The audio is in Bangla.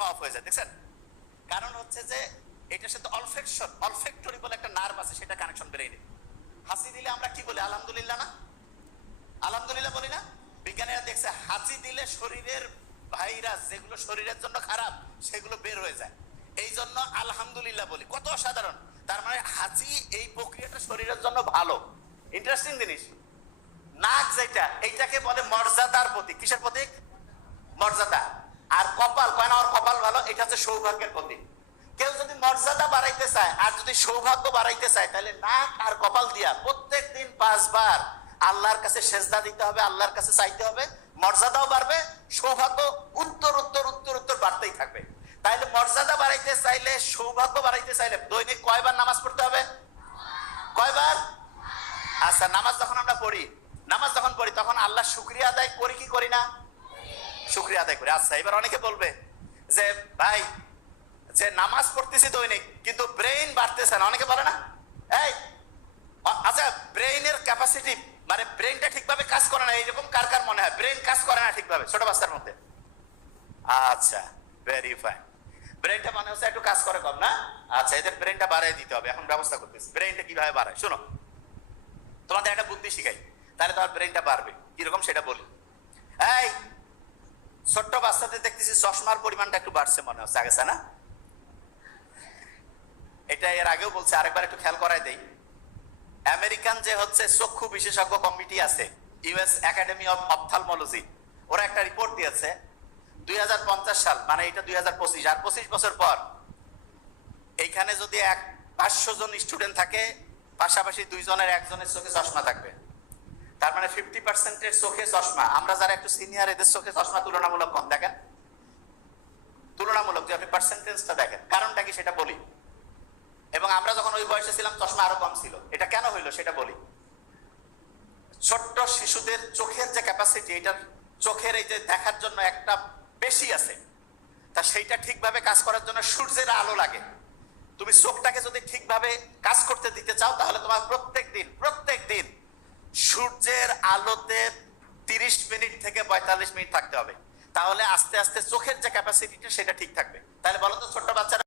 সময় অফ হয়ে যায়, দেখছেন? কারণ হচ্ছে যে এটার সাথে অলফেক্টরি বলে একটা নার্ভ আছে, সেটা কানেকশন ব্রেইনে। হাসি দিলে আমরা কি বলি? আলহামদুলিল্লাহ না? আলহামদুলিল্লাহ বলি না? বিজ্ঞানীরা দেখছে হাসি দিলে শরীরের ভাইরাস যেগুলো শরীরের জন্য খারাপ সেগুলো বের হয়ে যায়, এই জন্য আলহামদুলিল্লাহ বলি। কত অসাধারণ! তার মানে হাসি এই প্রক্রিয়াটা শরীরের জন্য ভালো। ইন্টারেস্টিং জিনিস। নাক যেটা, এইটাকে বলে মর্যাদার প্রতীক। কিসের প্রতীক? মর্যাদা। আর কপাল, কয় না ওর কপাল ভালো, এটা হচ্ছে সৌভাগ্যের প্রতীক। কেউ যদি মর্যাদা বাড়াইতে চায় আর যদি সৌভাগ্য বাড়াইতে চায়, তাহলে নাক আর কপাল দিয়া প্রত্যেক দিন 5 বার আল্লাহর কাছে সেজদা দিতে হবে, আল্লাহর কাছে চাইতে হবে। মর্যাদাও বাড়বে, সৌভাগ্য উত্তর উত্তর উত্তর উত্তর বাড়তেই থাকবে। তাইলে মর্যাদা বাড়াইতে চাইলে, সৌভাগ্য বাড়াইতে চাইলে দৈনিক কয়বার নামাজ পড়তে হবে? কয়বার? আচ্ছা, নামাজ যখন আমরা পড়ি, নামাজ যখন পড়ি তখন আল্লাহ শুকরিয়া আদায় করি কি করি না? শুকরিয়া আদায় করি। আচ্ছা, এবার অনেকে বলবে যে ভাই, যে নামাজ পড়তেছি দৈনিক কিন্তু ব্রেইন বাড়তেছে না, অনেকে বলে না? এই আচ্ছা, ব্রেইনের ক্যাপাসিটি মানে ব্রেইনটা ঠিকভাবে কাজ করে না, এইরকম কার কার মনে হয় ব্রেইন কাজ করে না ঠিকভাবে ছোট বাচ্চার মধ্যে? আচ্ছা, ভেরি ফাইন। ব্রেইনটা মনে হচ্ছে একটু কাজ করে কম না? আচ্ছা, এদের ব্রেইনটা বাড়াই দিতে হবে, এখন ব্যবস্থা করতেছি। ব্রেইনটা কিভাবে বাড়ায় শোনো, তোমাদের একটা বুদ্ধি শিখাই, তাহলে তোমার ব্রেইনটা বাড়বে। কিরকম সেটা বলি। এই ছোট্ট বাচ্চাদের দেখতেছি চশমার পরিমাণটা একটু বাড়ছে মনে হচ্ছে, আগেছে না? এটা এর আগেও বলছে, আরেকবার একটু খেয়াল করাই দেই। আমেরিকান যে হচ্ছে চক্ষু বিশেষজ্ঞ কমিটি আছে, ইউএস একাডেমি অফ অপথ্যালমোলজি, ওরা একটা রিপোর্ট দিয়েছে 2050 সাল, মানে এটা 2025, আর 25 বছর পর এইখানে যদি 500 জন স্টুডেন্ট থাকে, পাশাপাশি 2 জনের 1 জনের চোখে চশমা থাকবে। তার মানে 50%-এর চোখে চশমা। আমরা যারা একটু সিনিয়র, এদের চোখে চশমা তুলনামূলক কম। দেখেন, তুলনামূলক যে আপনি পার্সেন্টেজটা দেখেন, কারণটা কি সেটা বলি। এবং আমরা যখন ওই বয়সে ছিলাম চশমা আরো কম ছিল। এটা কেন হইলো সেটা বলি। ছোট্ট শিশুদের চোখের যে ক্যাপাসিটি, এটার চোখের এই যে দেখার জন্য একটা পেশি আছে, তা সেইটা ঠিকভাবে কাজ করার জন্য সূর্যের আলো লাগে। তুমি চোখটাকে যদি ঠিকভাবে কাজ করতে দিতে চাও, তাহলে তোমার প্রত্যেক দিন সূর্যের আলোতে 30 মিনিট থেকে 45 মিনিট থাকতে হবে। তাহলে আস্তে আস্তে চোখের যে ক্যাপাসিটিটা সেটা ঠিক থাকবে। তাহলে বলো তো ছোট্ট বাচ্চারা